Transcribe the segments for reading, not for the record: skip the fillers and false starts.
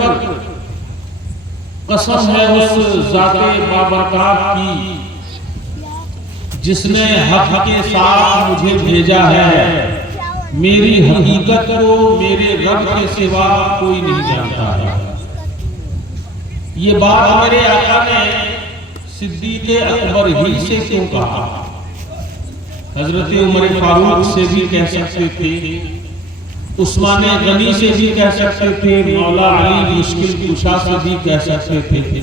بکر قسم ہے اس ذات بابرکات کی جس نے حق کے ساتھ مجھے بھیجا ہے، میری حقیقت کو میرے رب کے سوا کوئی نہیں جانتا ہے۔ یہ بات میرے آقا نے صدیق اکبر ہی سے کیوں کہا؟ حضرت عمر فاروق سے بھی کہہ سکتے تھے، عثمان غنی سے بھی کہہ سکتے تھے، مولا علی مشکل کشا سے بھی کہہ سکتے تھے۔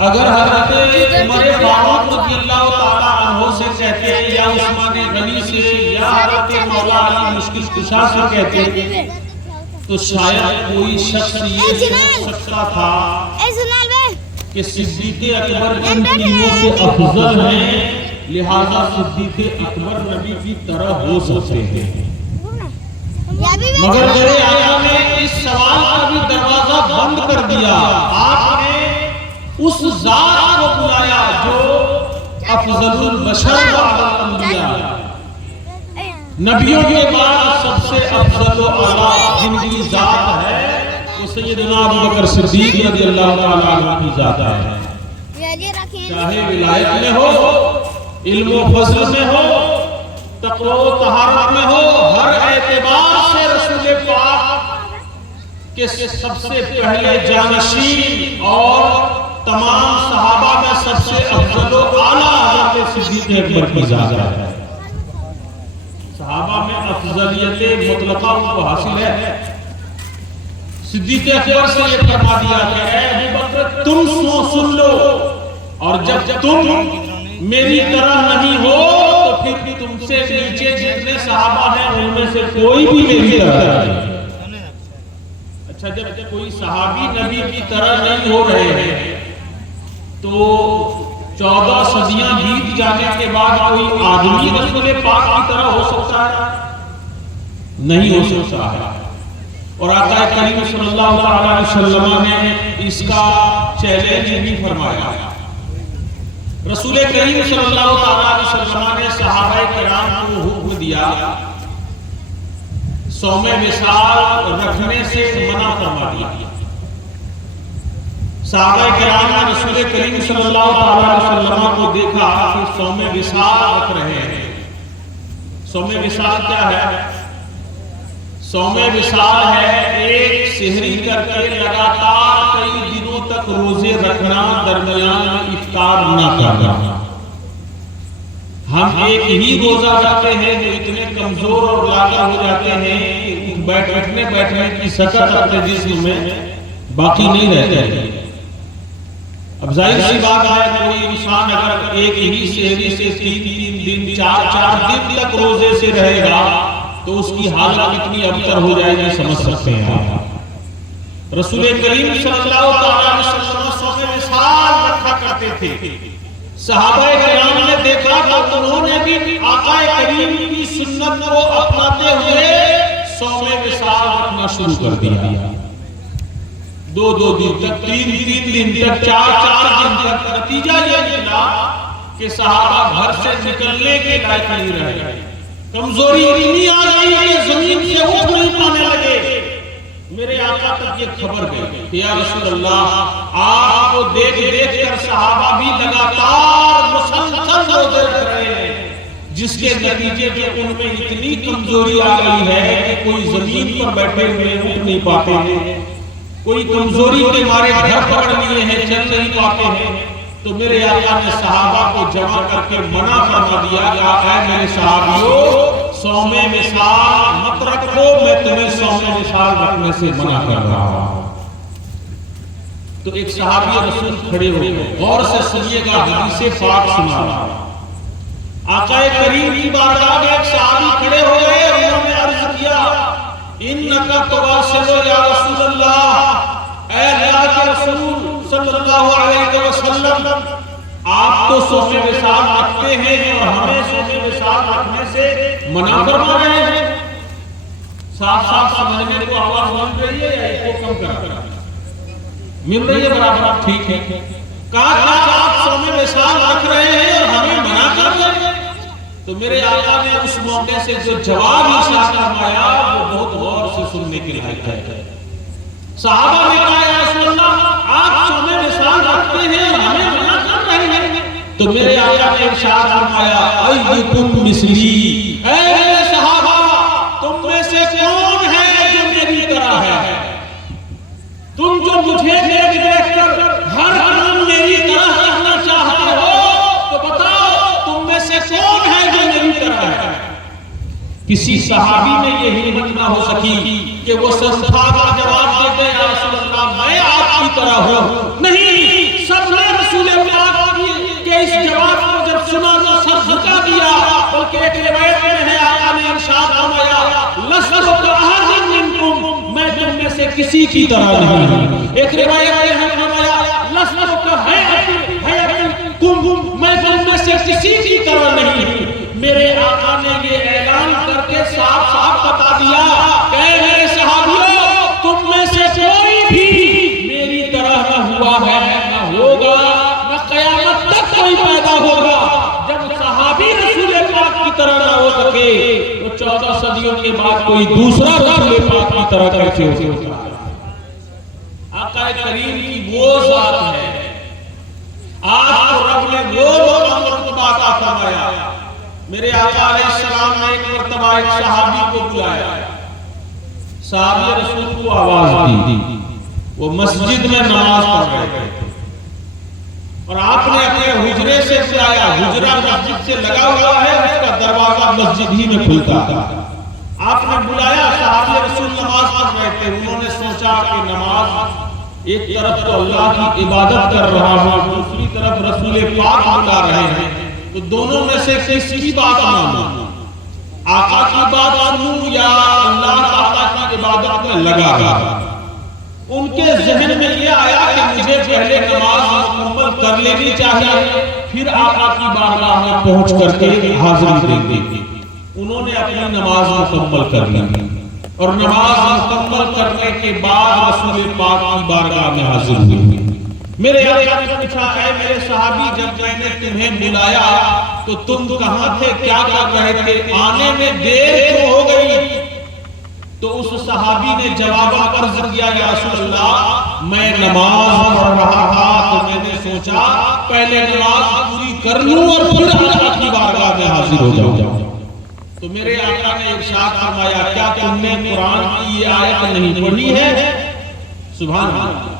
اگر حضرت عمر فاروق رضی اللہ تعالیٰ عنہ سے کہتے یا عثمان غنی سے یا حضرت مولا علی مشکل کشا سے کہتے تو شاید کوئی شخص یہ سوچ سکتا تھا کہ صدیق اکبر ان تینوں سے افضل ہیں، لہذا صدیق اکبر نبی کی طرح ہو سکتے ہیں۔ مگر میرے آقا نے اس سوال کا بھی دروازہ بند کر دیا۔ آپ نے اس ذات کو بلایا جو افضل البشر بعد الانبیاء، نبیوں کے بعد سب سے افضل و اعلیٰ جن کی ذات ہے وہ سیدنا ابوبکر صدیق رضی اللہ تعالیٰ عنہ کی ذات ہے۔ چاہے ولایت میں ہو، علم و فضل میں ہو، تقوی و طہارت میں ہو، ہر اعتبار سے رسول پاک کے سب سے پہلے جانشین اور تمام صحابہ میں سب سے افضل و اعلیٰ حضرت صدیق اکبر کی ذات ہے۔ صحابہ میں افضلیت مطلقہ ان کو حاصل ہے۔ صدیق اکبر سے یہ فرما دیا کہ اے ابوبکر تم سن لو، اور جب تم میری طرح نہیں ہو تو پھر تم سے نیچے جتنے صحابہ ہیں ان میں سے کوئی بھی میری طرح نہیں۔ اچھا، جب کوئی صحابی نبی کی طرح نہیں ہو رہے ہیں تو 14 صدیاں بیت جانے کے بعد کوئی آدمی رسول پاک کی طرح ہو سکتا ہے؟ نہیں ہو سکتا ہے۔ اور آقا کریم صلی اللہ علیہ وسلم نے اس کا چیلنج بھی فرمایا۔ رسول کریم صلی اللہ علیہ وسلم نے صحابہ کرام کو حکم دیا، صوم وصال رکھنے سے منع فرما دیا۔ صحابہ کرام نے رسول کریم صلی اللہ علیہ وسلم کو دیکھا کہ صوم وصال رکھ رہے ہیں۔ صوم وصال کیا ہے؟ صوم وصال ہے ایک سحری کر کے لگاتار کئی دنوں تک روزے رکھنا، درمیان میں افطار نہ کرنا۔ ہم ایک ہی روزہ رکھتے ہیں جو اتنے کمزور اور لاغر ہو جاتے ہیں کہ بیٹھنے کی سکت اپنے جسم میں باقی نہیں رہتے۔ اب ظاہر سی بات ہے کوئی انسان اگر ایک ہی سحری سے 3 دن 4 دن تک روزے سے رہے گا تو اس کی حالت کتنی ابتر ہو جائے گی سمجھ سکتے ہیں آپ۔ رسول کریم صلی اللہ علیہ وسلم صوم وصال رکھا کرتے تھے۔ صحابہ کرام نے دیکھا کہ انہوں نے بھی آقا کریم کی سنت کو اپناتے ہوئے صوم وصال رکھنا شروع کر دیا۔ 2 دن تک، 3 دن تک، 4 دن تک۔ نتیجہ یہ نکلا کہ صحابہ گھر سے نکلنے کے لائق نہیں رہے، کمزوری اتنی آ گئی کہ زمین سے اٹھ نہیں پانے لگے۔ میرے آقا تک یہ خبر گئی کہ یا رسول اللہ آپ کو دیکھ کر صحابہ بھی لگاتار مسلسل روزے رکھ رہے ہیں، جس کے نتیجے میں ان میں اتنی کمزوری آ گئی ہے کہ کوئی زمین پر بیٹھے ہوئے اٹھ نہیں پاتے ہیں، کوئی کمزوری کے مارے گھر پکڑ لیے ہیں، چل نہیں پاتے ہیں۔ تو میرے آقا نے صحابہ کو جمع کر کے منع فرما دیا کہ اے میرے صحابیوں صوم وصال مت رکھو، میں تمہیں صوم وصال رکھنے سے منع کر رہا ہوں۔ تو ایک صحابی رسول کھڑے ہو گئے، غور سے سنیے گا، حدیث پاک سنا رہا۔ آقا کریم کی بارگاہ میں ایک صحابی کھڑے ہو گئے اور انہوں نے عرض کیا انکا تواصل یا رسول اللہ، اے اللہ کے رسول صلی اللہ علیہ وسلم آپ تو صوم وصال رکھتے ہیں اور ہمیں صوم وصال رکھنے سے منع فرما رہے ہیں۔ صاف سمجھنے کو آواز مل رہی ہے یا اس کو کم کر رہا ہے؟ مل رہی ہے برابر، ٹھیک ہے۔ کہا آپ صوم وصال رکھ رہے ہیں اور ہمیں منع کر رہے ہیں۔ تو میرے آقا نے اس موقع سے جو جواب ارشاد فرمایا وہ بہت غور سے سننے کے لائق ہے۔ صحابہ نے کہا یا رسول اللہ آپ ہمیں مثال رکھتے ہیں اور ہمیں منع کر رہے ہیں، تو میرے آقا نے ارشاد فرمایا ایکم مثلی، اے میرے صحابہ تم میں سے کون ہے جو میری طرح ہے؟ تم جو مجھے دیکھ دیکھ کر ہر کام میری طرح کرنا چاہتے ہو، تو بتاؤ تم میں سے کون ہے جو میری طرح ہے؟ کسی صحابی میں یہ ہمت نہ ہو سکی کہ وہ سنسا کا جواب دیتے یا رسول اللہ میں آپ کی طرح ہوں، نہیں، سب نے رسول پاک کے اس جواب کو جب سنا تو سر جھکا دیا، بلکہ ایک روایت میں ہے آقا نے ارشاد فرمایا لست کاحد منکم، میں تم میں سے کسی کی طرح نہیں ہوں۔ ایک روایت میں ہے فرمایا لست کاحیاتکم، میں تم میں سے کسی کی طرح نہیں ہوں۔ میرے آقا نے یہ اعلان کر کے صاف صاف بتا دیا کہ میرے صحابیوں تم میں سے کوئی بھی میری طرح نہ ہوا ہے نہ ہوگا نہ قیامت تک کوئی پیدا ہوگا۔ جب صحابی رسول پاک کی طرح نہ ہو سکے تو 14 صدیوں کے بعد کوئی دوسرا رسول پاک کی طرح کیسے ہو سکتا ہے؟ آقا کریم کی وہ ذات ہے، آج تو رب نے وہ مقام اور رتبہ عطا فرمایا۔ میرے آقا علیہ السلام نے ایک مرتبہ ایک صحابی کو بلایا، صحابی رسول کو آواز دی، وہ مسجد میں نماز پڑھ رہے تھے اور آپ نے اپنے حجرے سے بلایا، حجرہ مسجد سے لگا ہوا ہے، اس کا دروازہ مسجد ہی میں کھلتا تھا۔ آپ نے بلایا، صحابی رسول نماز پڑھ رہے تھے، انہوں نے سوچا کہ نماز ایک طرف تو اللہ کی عبادت کر رہا ہوں، دوسری طرف رسول پاک بلا رہے ہیں، تو دونوں میں سے کس کی بات مانوں؟ آقا کی بات سنوں یا اللہ تعالیٰ کی عبادت میں لگا رہا؟ ان کے ذہن میں یہ آیا کہ مجھے پہلے نماز مکمل کر لینی چاہیے، پھر آقا کی بارگاہ میں پہنچ کر کے حاضری دیں گے۔ انہوں نے اپنی نماز مکمل کر لی اور نماز مکمل کرنے کے بعد رسول پاک کی بارگاہ میں حاضر ہوئے۔ میرے آقا نے پوچھا اے میرے صحابی جب میں نے تمہیں بلایا تو تم کہاں تھے، کیا کر رہے تھے، آنے میں دیر کیوں ہو گئی؟ تو اس صحابی نے جواب عرض کیا یا رسول اللہ میں نماز پڑھ رہا تھا تو میں نے سوچا پہلے نماز پوری کر لوں اور پھر اللہ کی بارگاہ میں حاضر ہو جاؤں۔ تو میرے آقا نے ارشاد فرمایا کیا تم نے قرآن کی یہ آیت نہیں پڑھی ہے؟ سبحان اللہ۔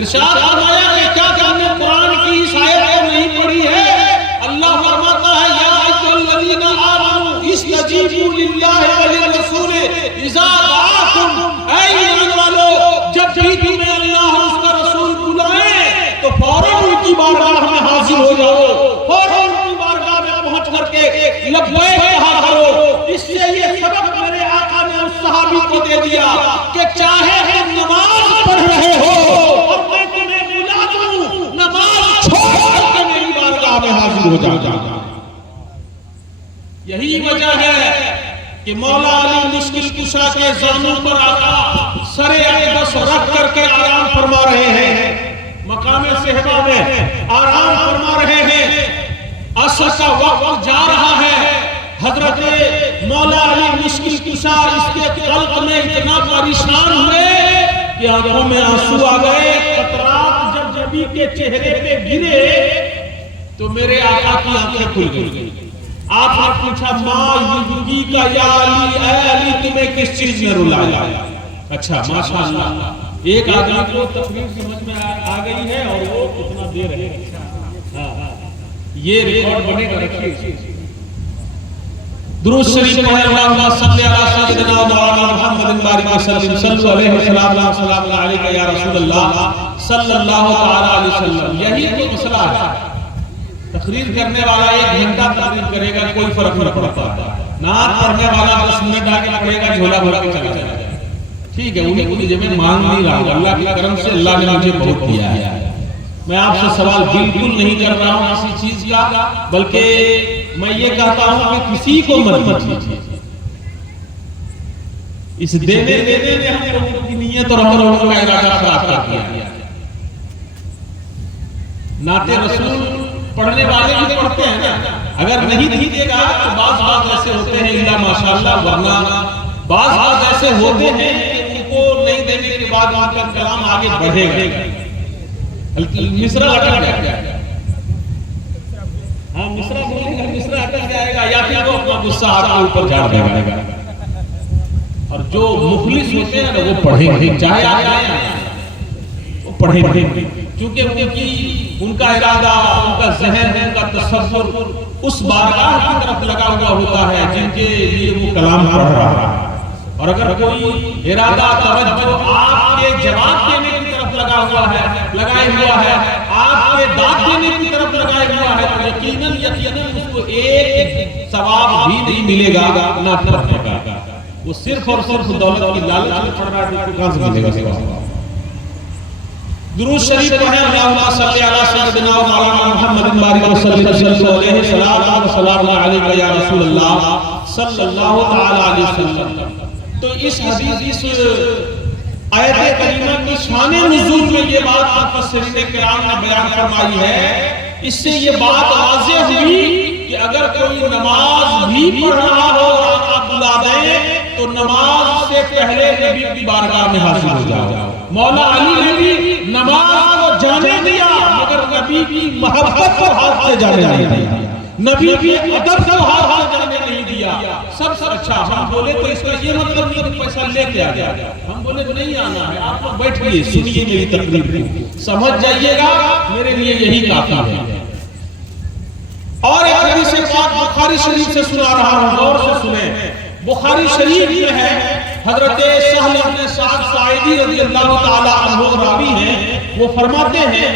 ارشاد فرمایا کہ کیا تم نے قرآن کی اس آیت کو نہیں پڑھی ہے؟ اللہ فرماتا ہے یا ایھا الذین آمنوا استجیبوا للہ وللرسول اذا دعاکم، اے ایمان والو جب بھی تمہیں اللہ اور اس کا رسول بلائیں تو فوراً ان کی بارگاہ میں حاضر ہو جاؤ، فوراً ان کی بارگاہ میں پہنچ کر کے لبیک کہا کرو۔ اس سے یہ سبق میرے آقا نے اس صحابی کو دے دیا کہ چاہے تم نماز پڑھ رہے ہو اور میں تمہیں بلا دوں، نماز چھوڑ کر کے میری بارگاہ میں حاضر ہو جاؤ۔ یہی وجہ ہے کہ مولا علی مشکل کشا کے زانوں پر آقا سر اقدس رکھ کر کے آرام فرما رہے ہیں، مقام صحبہ میں آرام فرما رہے ہیں، عصر کا وقت جا رہا ہے۔ حضرت مولا علی مشکل کشا اس کے قلب میں اتنا پریشان ہوئے کہ آنکھوں میں آنسو آ گئے، قطرات جب نبی کے چہرے پہ گرے تو میرے آقا کی آنکھیں کھل گئی۔ آپ نے پوچھا ماں یبکی کا یا علی، اے علی تمہیں کس چیز میں رلایا؟ اچھا ماشاءاللہ ایک آدمی کو تفریح سمجھ میں آ گئی ہے اور وہ کتنا دے رہے ہیں، یہ ریکارڈ بنے گا، رکھیے۔ درود شریف پڑھیں اللہم صلی علی سیدنا و مولانا محمد بارک وسلم، صلو علیہ وسلم، سلام علیکہ یا رسول اللہ صلی اللہ تعالی علیہ وسلم۔ یہی تو مسئلہ ہے، تقریر کرنے والا 1 گھنٹہ تقریر کرے گا کوئی فرق نہیں پڑتا، نعت پڑھنے والا 10 منٹ آگے پڑھے گا جھولا بھر کے چلا جائے گا۔ ٹھیک ہے، انہیں مجھے میں مانگ نہیں رہا ہوں، اللہ کے کرم سے اللہ نے مجھے بہت دیا ہے۔ میں آپ سے سوال بالکل نہیں کر رہا ہوں کسی چیز کا، بلکہ میں یہ کہتا ہوں کہ کسی کو مت دیجیے۔ اس دینے نے ہم لوگوں کی نیت اور ہم لوگوں کا ارادہ خراب کر دیا۔ نعت رسول پڑھنے والے بھی پڑھتے ہیں نا، اگر نہیں دیجیے گا تو بعض ایسے ہوتے ہیں اللہ ماشاءاللہ، ورنہ بعض ایسے ہوتے ہیں کہ ان کو نہیں دینے کے بعد ان کا کلام آگے بڑھے گا. مصرع اٹک جائے گا. ہاں مصرع بولے گا, مصرع اٹک جائے گا, یا پھر وہ اپنا غصہ آپ کے اوپر جھاڑ دے گا. اور جو مخلص ہوتے ہیں وہ پڑھیں گے, چاہے آپ آئیں وہ پڑھیں گے, کیونکہ ان کا ارادہ, ان کا ذہن, ان کا تصور اس بارگاہ کی طرف لگا ہوا ہوتا ہے جن کے لیے وہ کلام پڑھ رہا ہے. اور اگر کوئی ارادہ, توجہ آپ کے جواب دینے کی طرف لگائے ہوا ہے, آپ کے داد دینے کی طرف لگائے ہوا ہے, تو یقیناً اس کو ایک ثواب بھی نہیں ملے گا, نہ پڑھنے کا. وہ صرف اور صرف دولت کی لالچ میں پڑھ رہا ہے, کہاں سے ملے گا ثواب. درود شریف پڑھیں. اللہم صلی علی سیدنا و مولانا محمد بارک وسلم علیہ الصلوۃ والسلام علیک یا رسول اللہ صلی اللہ تعالی علیہ وسلم. تو اس حدیث, اس آیت کریمہ کی شان نزول میں یہ بات مفسرین کرام نے بیان فرمائی ہے. اس سے یہ بات واضح ہوئی کہ اگر کوئی نماز بھی پڑھ رہا ہو اور آپ بلا دیں تو نماز سے پہلے نبی کی بارگاہ میں حاضر ہو جاؤ. مولا علی نے بھی نماز کو جانے دیا مگر نبی کی محبت کو ہاتھ سے جانے نہیں دیا, نبی کی ادب کو ہاتھ سے جانے نہیں دیا. سب سے اچھا ہم بولے تو اس کا یہ مطلب نہیں کہ پیسہ لے کے آ گیا. ہم بولے نہیں آنا ہے, آپ لوگ بیٹھئے سنیے میری تقریر کو, سمجھ جائیے گا, میرے لیے یہی کافی ہے. اور ایک حدیث پاک بخاری شریف سے سنا رہا ہوں, غور سے سنیں. بخاری شریف میں ہے, حضرت سہل بن سعد ساعدی رضی اللہ تعالی عنہ راوی ہیں, وہ فرماتے ہیں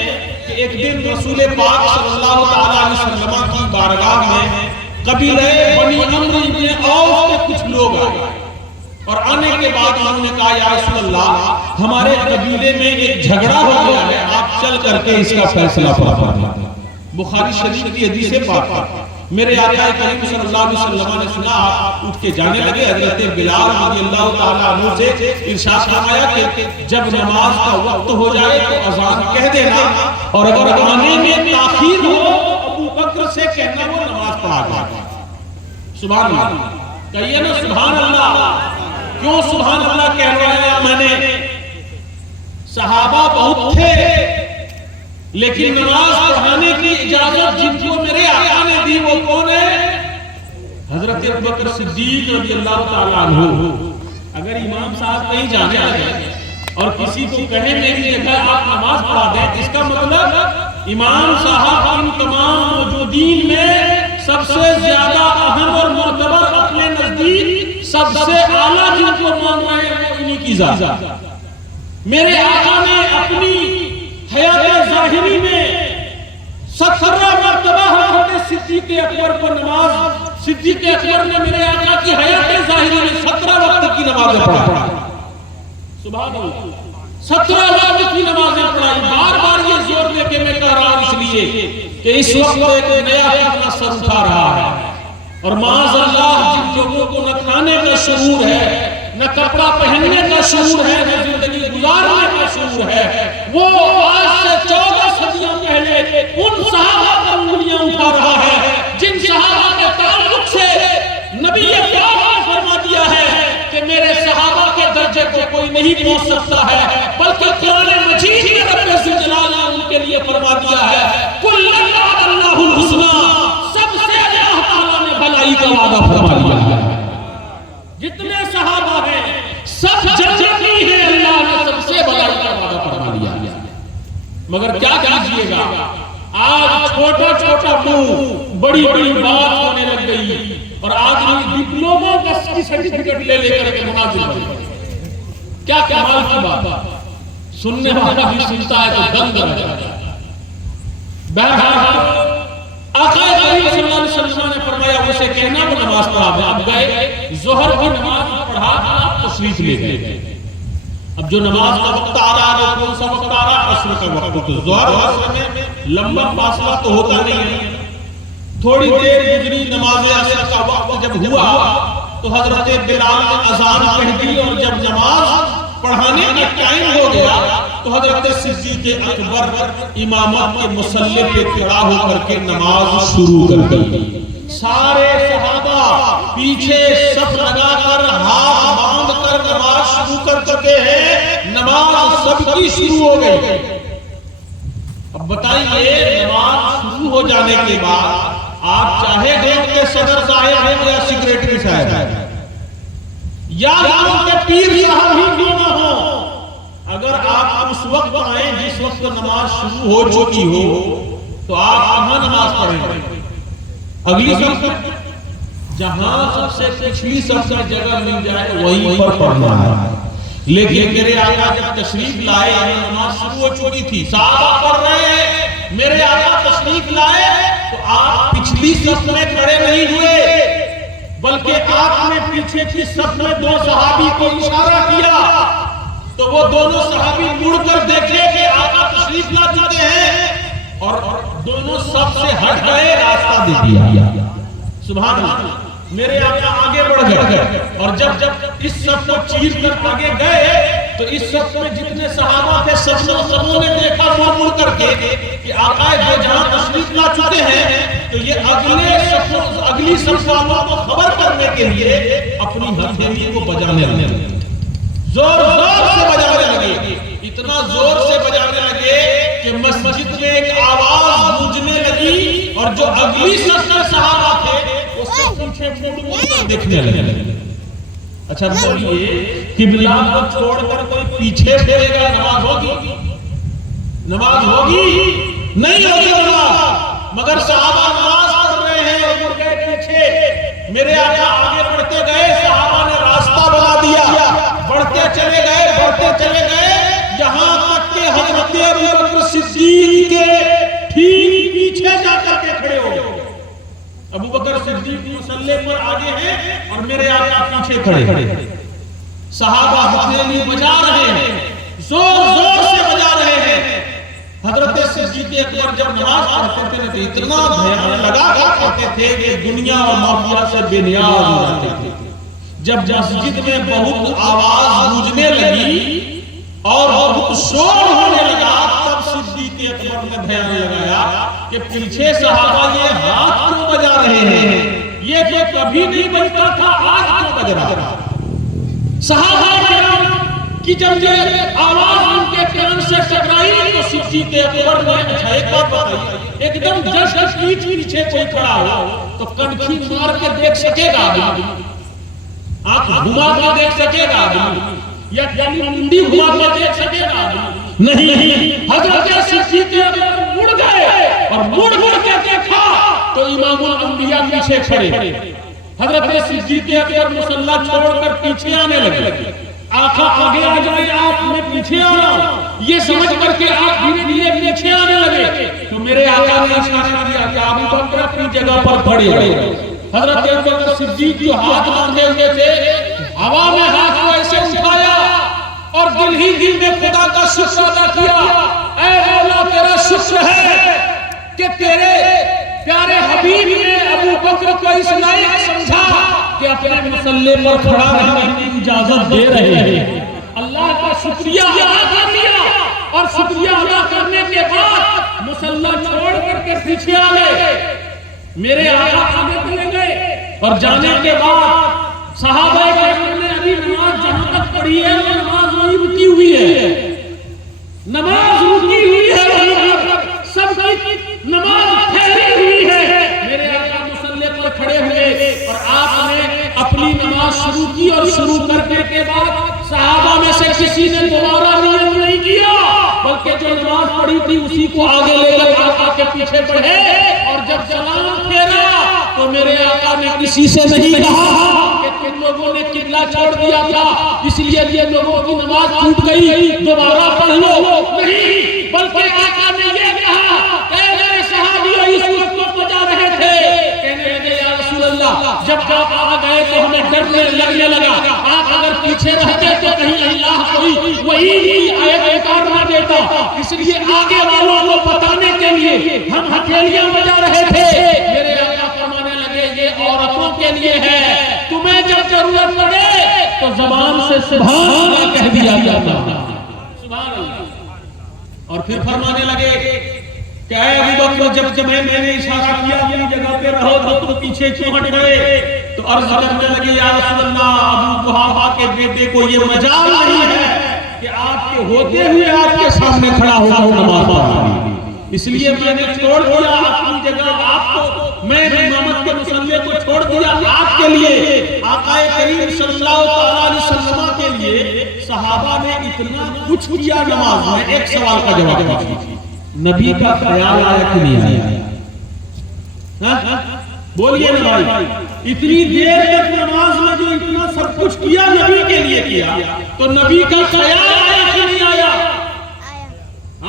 کہ ایک دن رسول پاک صلی اللہ تعالی علیہ وسلم کی بارگاہ میں قبیلہ بنی عمرو بن عوف کے کچھ لوگ آئے, اور آنے کے بعد انہوں نے کہا یا رسول اللہ ہمارے قبیلے میں ایک جھگڑا ہو گیا ہے, آپ چل کر کے اس کا فیصلہ فرما دیں. بخاری شریف کی حدیث پاک ہے. میرے آقا کریم صلی اللہ علیہ وسلم نے سنا, اٹھ کے جانے لگے. حضرت بلال رضی اللہ تعالیٰ عنہ سے ارشاد فرمایا کہ جب نماز کا وقت ہو جائے تو اذان کہہ دینا, اور اگر آنے میں تاخیر ہو ابو بکر سے کہنا وہ نماز پڑھا جائے. سبحان اللہ کہیے نا, سبحان اللہ. کیوں سبحان اللہ کہہ رہے ہیں؟ میں نے صحابہ بہت تھے لیکن نماز پڑھانے کی اجازت جن کو میرے آقا نے دی وہ کون ہے؟ حضرت ابوبکر صدیق رضی اللہ تعالیٰ عنہ. اگر امام صاحب کہیں جانے لگے اور کسی کو کہے میری جگہ آپ نماز پڑھا دیں, اس کا مطلب امام صاحب ان تمام موجودین میں سب سے زیادہ اہم اور معتبر, اپنے نزدیک سب سے اعلیٰ جن کو مان رہے ہیں وہ انہی کی ذات. میرے آقا نے اپنی حیات ظاہری میں 17 مرتبہ حضرت صدیق اکبر کو نماز, صدیق اکبر نے میرے آقا کی حیات ظاہری میں 17 وقت کی نمازیں پڑھائی. سبحان اللہ, 17 وقت کی نمازیں پڑھائی. بار بار یہ زور دے کے میں کہہ رہا ہوں اس لیے کہ اس وقت ایک نیا فتنہ سر اٹھا رہا ہے, اور معاذ اللہ جن لوگوں کو نہ کھانے کا شعور ہے, نہ کپڑا پہننے کا شعور ہے, نہ زندگی گزارنے کا شعور ہے, وہ آج سے 14 صدیوں پہلے ان صحابہ پر انگلیاں اٹھا رہا ہے جن صحابہ کے تعلق سے نبی پاک نے فرما دیا ہے کہ میرے صحابہ کے درجے کو کوئی نہیں پہنچ سکتا ہے, بلکہ قرآن مجید میں رب ذوالجلال نے ان کے لیے فرما دیا ہے کل وعد اللہ الحسنی, سب سے اللہ تعالیٰ نے بھلائی کا وعدہ فرما دیا ہے. جتنے صحابہ ہیں سب جنتی ہیں, اللہ نے سب سے بڑا وعدہ فرما دیا. مگر کیا کیجئے گا, آج چھوٹا چھوٹا منہ بڑی بڑی بات ہونے لگ گئی, اور آدمی ڈپلوما کی سرٹیفکیٹ لے لے کر کے مناظر ہو گئے. کیا کمال کی بات, سننے والا بھی سنتا ہے تو دنگ رہ جاتا ہے. بہرحال آقا کریم صلی اللہ علیہ وسلم نے فرمایا اسے کہنا وہ نماز پڑھا دے. اب گئے, ظہر کی نماز پڑھا, آپ تشریف لے گئے. اب جو نماز کا وقت آ رہا ہے کون سا وقت آ رہا ہے؟ عصر کا وقت. تو ظہر اور عصر میں لمبا فاصلہ تو ہوتا نہیں ہے, تھوڑی دیر گزری. نماز عصر کا وقت جب ہوا تو حضرت بلال نے اذان کہہ دی, اور جب نماز پڑھانے کا ٹائم ہو گیا تو حضرت صدیق اکبر امامت کے مصلی پہ کھڑا ہو کر کے نماز شروع کر دی. سارے صحابہ پیچھے صف لگا کر ہاتھ باندھ کر نماز شروع کر چکے ہیں. نماز دربندگی شروع ہو گئی. اب بتائیے نماز شروع ہو جانے کے بعد آپ چاہے گاؤں کے صدر صاحب ہیں یا سیکریٹری صاحب ہیں یا گاؤں کے پیر صاحب ہی کیوں نہ ہو، اگر آپ اس وقت آئیں جس وقت نماز شروع ہو چکی ہو تو آپ کہاں نماز پڑھیں گے؟ اگلی صف میں، جہاں سب سے پچھلی صف میں جگہ مل جائے وہیں پر پڑھنا ہے. لیکن میرے آقا جب تشریف لائے نماز شروع ہو چکی تھی، صحابہ پڑھ رہے ہیں، میرے آقا تشریف لائے تو آپ پچھلی صف میں کھڑے نہیں ہوئے، بلکہ آپ نے پیچھے کی صف میں دو صحابی کو اشارہ کیا تو وہ دونوں صحابی مڑ کر دیکھے کہ آقا تشریف لا چکے ہیں اور دونوں صف سے ہٹ گئے، راستہ دے دیا. سبحان اللہ. میرے آقا آگے بڑھ گئے اور جب اس صف کو چیر کر آگے گئے تو اس صف میں جتنے صحابہ تھے سبوں نے دیکھا مڑ کر کے کہ آقا جو جہاں تشریف لا چکے ہیں تو یہ اگلی صف والوں کو خبر کرنے کے لیے اپنی ہتھیلی کو بجانے لگے، زور سے بجانے لگے، اتنا زور سے بجانے لگے کہ مسجد میں ایک آواز گونجنے لگی اور جو اگلی صف میں صحابہ تھے وہ سب پیچھے مڑ کر دیکھنے لگے. اچھا بولیے قبلہ کو چھوڑ کر کوئی پیچھے پھیرے گا، نماز ہوگی؟ نماز ہوگی؟ نہیں ہوگی نماز. مگر صحابہ نماز پڑھ رہے ہیں اور مڑ گئے پیچھے. میرے آقا آگے بڑھتے گئے، صحابہ نے راستہ بنا دیا، بڑھتے چلے گئے یہاں تک کہ حضرت ابو بکر صدیق کے ٹھیک پیچھے جا کر کے کھڑے ہو گئے. ابو بکر صدیق مصلی پر آگے ہیں اور میرے آقا پیچھے کھڑے. صحابہ ہتھیلی بجا رہے ہیں، زور سے بجا رہے ہیں. حضرت صدیق اکبر جب نماز پڑھتے تھے تو اتنا دھیان لگا کر پڑھتے تھے کہ دنیا اور مافیا سے بے نیاز ہو جاتے تھے. جب مسجد میں بہت آواز گونجنے لگی اور بہت شور ہونے لگا تب صدیق اکبر نے دھیان لگایا کہ پیچھے صحابہ یہ ہاتھ کیوں بجا رہے ہیں، یہ تو کبھی نہیں بجتا تھا، آج کیوں بج رہا. صحابہ کرام کی جب یہ آواز ان کے کان سے ٹکرائی تو صدیق اکبر نے اچھا ایک بات بتائی، ایک دم جس پیچھے کوئی کھڑا ہو تو کنکھی مار کے دیکھ سکے گا آدمی، آنکھ گھما کے دیکھ سکے گا آدمی، یا منڈی گھما کے دیکھ سکے گا آدمی؟ نہیں. حضرت صدیق اکبر مڑ گئے اور مڑ کے دیکھا تو امام الانبیاء پیچھے کھڑے. حضرت صدیق اکبر مصلی چھوڑ کر پیچھے آنے لگے. آقا آگے آ جائے، آپ میں پیچھے آنا، یہ سمجھ کر کے آپ دھیرے دھیرے پیچھے آنے لگے تو میرے آقا نے اشارہ کیا کہ ابو بکر اپنی جگہ پر کھڑے رہے. حضرت ابو بکر صدیق جو ہاتھ باندھے ہوئے تھے ہوا میں ہاتھ کو ایسے اٹھایا اور دل ہی دل میں خدا کا شکر ادا کیا. اے مولا تیرا شکر ہے کہ تیرے پیارے حبیب نے ابو بکر کو اس لائق سمجھا کہ اپنے مصلی پر کھڑا رہنے کی اجازت دے رہے ہیں. اللہ کا شکریہ ادا کر لیا اور شکریہ ادا کرنے کے بعد مصلی چھوڑ کر کے پیچھے آ گئے. میرے آقا آگے چلے گئے اور جانے کے بعد صحابہ کرام نے ابھی نماز جہاں تک پڑھی ہے وہ نماز وہی رکی ہوئی ہے، نماز رکی ہوئی ہے، سب کی نماز ٹھہری ہوئی ہے. میرے آقا مصلی پر کھڑے ہوئے اور آپ نے اپنی نماز شروع کی اور شروع کرنے کے بعد صحابہ میں سے کسی نے دوبارہ نیت نہیں کیا بلکہ جو نماز پڑھی تھی اسی کو آگے لے کر آقا کے پیچھے پڑھے. اور جب سلام پھیرا تو میرے آقا نے کسی سے نہیں کہا کہ تم لوگوں نے قبلہ چھوڑ دیا تھا اس لیے یہ لوگوں کی نماز ٹوٹ گئی، دوبارہ پڑھ لو. نہیں، بلکہ آقا نے یہ کہا کہ میرے صحابیوں اس وقت کو بجا رہے تھے، کہنے لگے یا رسول اللہ جب آپ آ گئے تو ہمیں ڈرنے لگنے لگا، آپ اگر پیچھے رہتے تو کہیں اللہ کوئی وہی آیت اتار نہ دیتا، اس لیے آگے والوں کو بتانے کے لیے ہم ہتھیلیاں بجا رہے تھے. میرے آقا فرمانے لگے یہ عورتوں کے لیے ہے، تمہیں جب ضرورت پڑے تو زبان سے سبحان اللہ کہہ دیا جاتا. سبحان اللہ. اور پھر فرمانے لگے کہ اے ابو بکر جب میں نے اشارہ کیا اپنی جگہ پہ رہو تو تم پیچھے کیوں ہٹ گئے؟ عرض کرنے لگے یا رسول اللہ ابو قحافہ کے بیٹے کو یہ مجال نہیں ہے کہ کہ آپ کے ہوتے ہوئے آپ کے سامنے کھڑا ہو کر نماز پڑھانی، اس لیے میں نے چھوڑ دیا اپنی جگہ آپ کو، میں امامت کے مصلی کو چھوڑ دیا آپ کے لیے۔ آقا کریم صلی اللہ علیہ وسلم کے لیے صحابہ نے اتنا کچھ کیا نماز میں۔ ایک سوال کا جواب دیجیے، نبی کا خیال آیا کہ نہیں آیا؟ بولیے نا بھائی، اتنی دیر تک نماز میں جو اتنا سب کچھ کیا نبی کے لیے کیا، تو نبی کا خیال آیا کہ نہیں آیا؟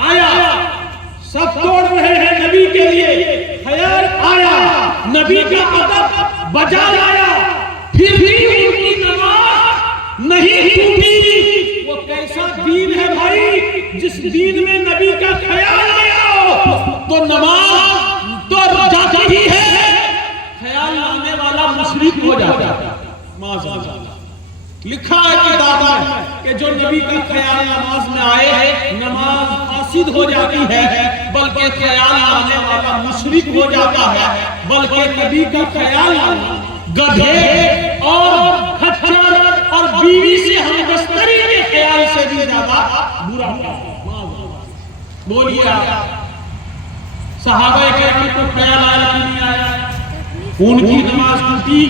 آیا۔ سب توڑ رہے ہیں نبی کے لیے، خیال آیا، نبی کا ادب بجا لایا، پھر بھی ان کی نماز نہیں ٹوٹی۔ وہ کیسا دین ہے بھائی جس دین میں نبی کا خیال آیا تو نماز تو جاتی ہی ہے، خیال لانے والا مشرک ہو جاتا ہے۔ لکھا ہے کتاب میں کہ جو نبی کا خیال نماز میں آئے نماز فاسد ہو جاتی ہے، بلکہ خیال لانے والا مشرک ہو جاتا ہے۔ بلکہ نبی کا خیال گدھے اور خچر اور بیوی سے ہم بستری کے خیال سے بھی زیادہ برا ہے۔ بولیے آپ، صحابہ کرام کو خیال آیا کہ نہیں آیا؟ ان کی نماز ٹوٹی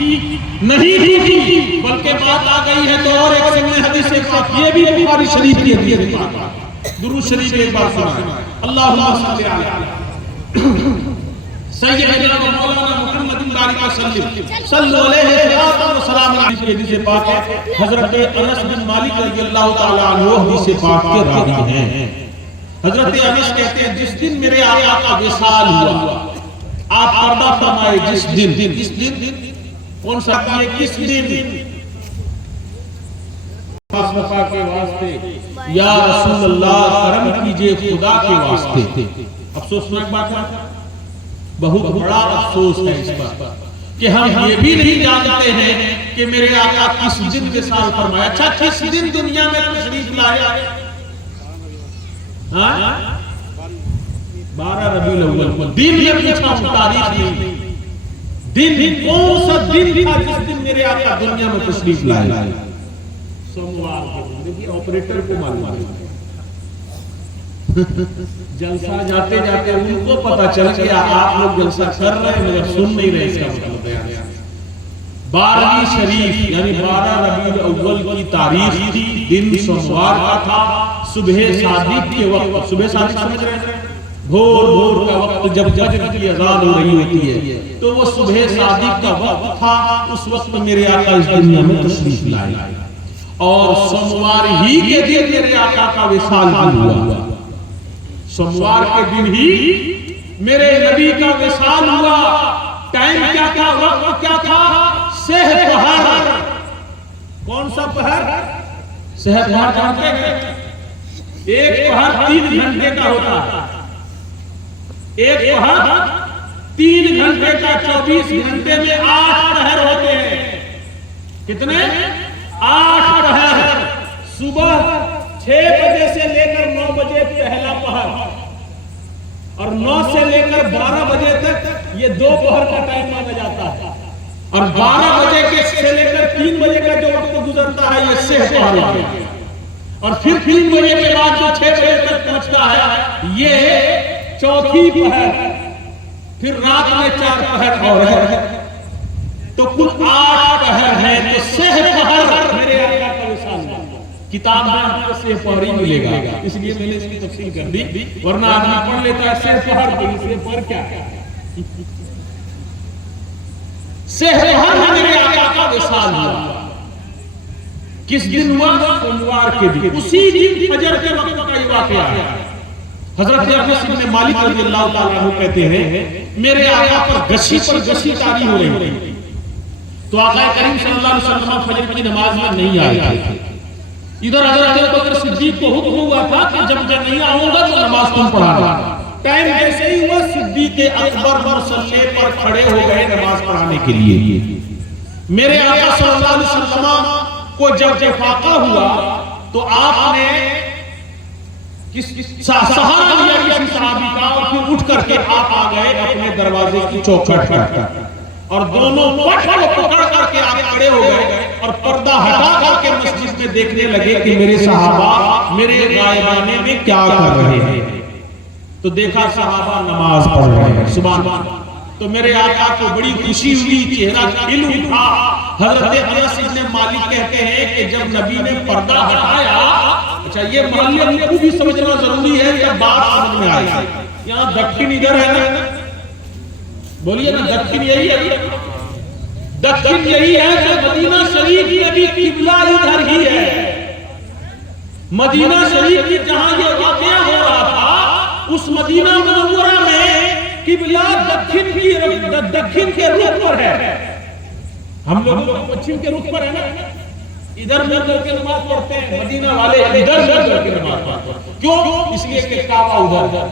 نہیں ٹوٹی، بلکہ بات آ گئی ہے تو اور ایک سننے حدیث پاک، یہ بھی بخاری شریف کی حدیث پاک، درود شریف ایک بار سنائیں، اللہم صلی علی سیدنا مولانا محمد بارک وسلم صلی علیہ وسلم۔ کی حدیث پاک ہے، حضرت انس بن مالک رضی اللہ تعالی عنہ حدیث پاک کے راوی ہیں۔ حضرت انس کہتے ہیں جس دن میرے آقا کا وصال ہوا، آپ پردہ فرمائے جس دن کون سا یہ کس دن؟ مصطفیٰ کے واسطے، یا رسول اللہ کرم کیجئے خدا کے واسطے۔ افسوسناک بات ہے، بہت بڑا افسوس ہے اس پر کہ ہم یہ بھی نہیں جانتے ہیں کہ میرے آقا کس دن وصال فرمایا۔ اچھا کس دن دنیا میں تشریف لایا؟ 12 ربیع الاول۔ دن میں پوچھا ہوں، تاریخ نہیں، دن کون سا دن تھا جس دن میرے آقا دنیا میں تشریف لائے؟ سوموار کے دن۔ دیکھیے آپریٹر کو معلوم ہے، جلسہ جاتے جاتے ان کو پتا چل گیا آپ لوگ جلسہ کر رہے ہیں مگر سن نہیں رہے، اس کا مطلب ہے 12ویں شریف یعنی 12 ربیع الاول کی تاریخ تھی، دن سوموار کا تھا، صبح صادق کے وقت، صبح صادق سمجھ رہے ہیں، بھور کا وقت جب فجر کی اذان ہو رہی ہوتی ہے تو وہ صبح صادق کا وقت تھا۔ اس وقت میرے آقا اس دنیا میں تشریف لائے اور سوموار ہی کے دن میرے آقا کا وصال ہوا۔ سوموار کے دن ہی میرے نبی کا وصال ہوا۔ ٹائم کیا تھا، وقت کیا تھا؟ سحر پہر۔ کون سا پہر؟ سحر پہر جانتے ہیں؟ ایک پہر 3 گھنٹے کا ہوتا ہے، ایک پہر 3 گھنٹے کا، 24 گھنٹے میں 8 پہر ہوتے ہیں۔ کتنے؟ 8 پہر۔ صبح 6 بجے سے لے کر 9 بجے پہلا پہر، اور 9 سے لے کر 12 بجے تک یہ 2 پہر کا ٹائم مانا جاتا ہے، اور 12 بجے سے لے کر 3 بجے کا جو وقت گزرتا ہے یہ سحر پہر ہوتا ہے، اور پھر 3 بجے کے بعد جو 6 بجے تک پہنچتا ہے یہ چوتھی پہر، پھر رات میں 4 پہر اور ہے، تو کل 8 پہر ہے۔ تو سحر پہر میرے آقا کا وصال ہے۔ کتاب میں آپ کو سحر پہر ہی ملے گا، اس لیے میں نے اس کی تفصیل کر دی، ورنہ آدمی پڑھ لیتا ہے سحر پہر، تو سحر پہر کیا ہے؟ سحر پہر میرے آقا کا وصال ہوا۔ کس دن ہوا؟ سوموار کے دن۔ اسی دن فجر کے وقت کا یہ واقعہ ہے۔ حضرت انس بن مالک رضی اللہ تعالیٰ عنہ کہتے ہیں میرے آقا پر گشی تاری ہو رہی تھی، تو آقا کریم صلی اللہ علیہ وسلم فجر کی نماز میں نہیں آئے تھے۔ ادھر حضرت بکر صدیق کو حکم ہوا تھا کہ جب میں نہیں آؤں گا تو نماز تم پڑھانا۔ ٹائم جیسے ہی ہوا صدیق اکبر مصلی پر کھڑے ہو گئے نماز پڑھانے کے لیے۔ میرے آقا صلی اللہ علیہ وسلم کو جب افاقہ ہوا تو آپ نے سہارا لیا کسی صحابی کا، اور پھر اٹھ کر کے آپ آ گئے اپنے دروازے کی چوکھٹ پر، اور دونوں پٹ کو پکڑ کر کے آپ کھڑے ہو گئے اور پردہ ہٹا کر کے مسجد میں دیکھنے لگے کہ میرے صحابہ میرے غائبانے میں کیا کر رہے ہیں؟ تو دیکھا صحابہ نماز پڑھ رہے ہیں، سبحان اللہ۔ تو میرے آقا کو بڑی خوشی ہوئی، چہرہ کھل اٹھا۔ حضرت انس بن مالک کہتے ہیں کہ جب نبی نے پردہ ہٹایا، اچھا یہ معلم کو بھی سمجھنا ضروری ہے، جب بات سمجھ میں آئی، یہاں دکھن ادھر ہے نا، بولیے نا دکھن یہی ہے، دکھن یہی ہے کہ مدینہ شریف میں بھی قبلہ ادھر ہی ہے۔ مدینہ شریف کی جہاں یہ واقعہ ہو رہا تھا، اس مدینہ منورہ میں قبلہ دکھن کے رخ پر ہے۔ ہم لوگ پچھم کے رخ پر ہے نا، ادھر مل کے نماز پڑھتے ہیں، مدینہ والے ادھر مل کے نماز پڑھتے ہیں۔ کیوں؟ اس لیے کہ کعبہ ادھر،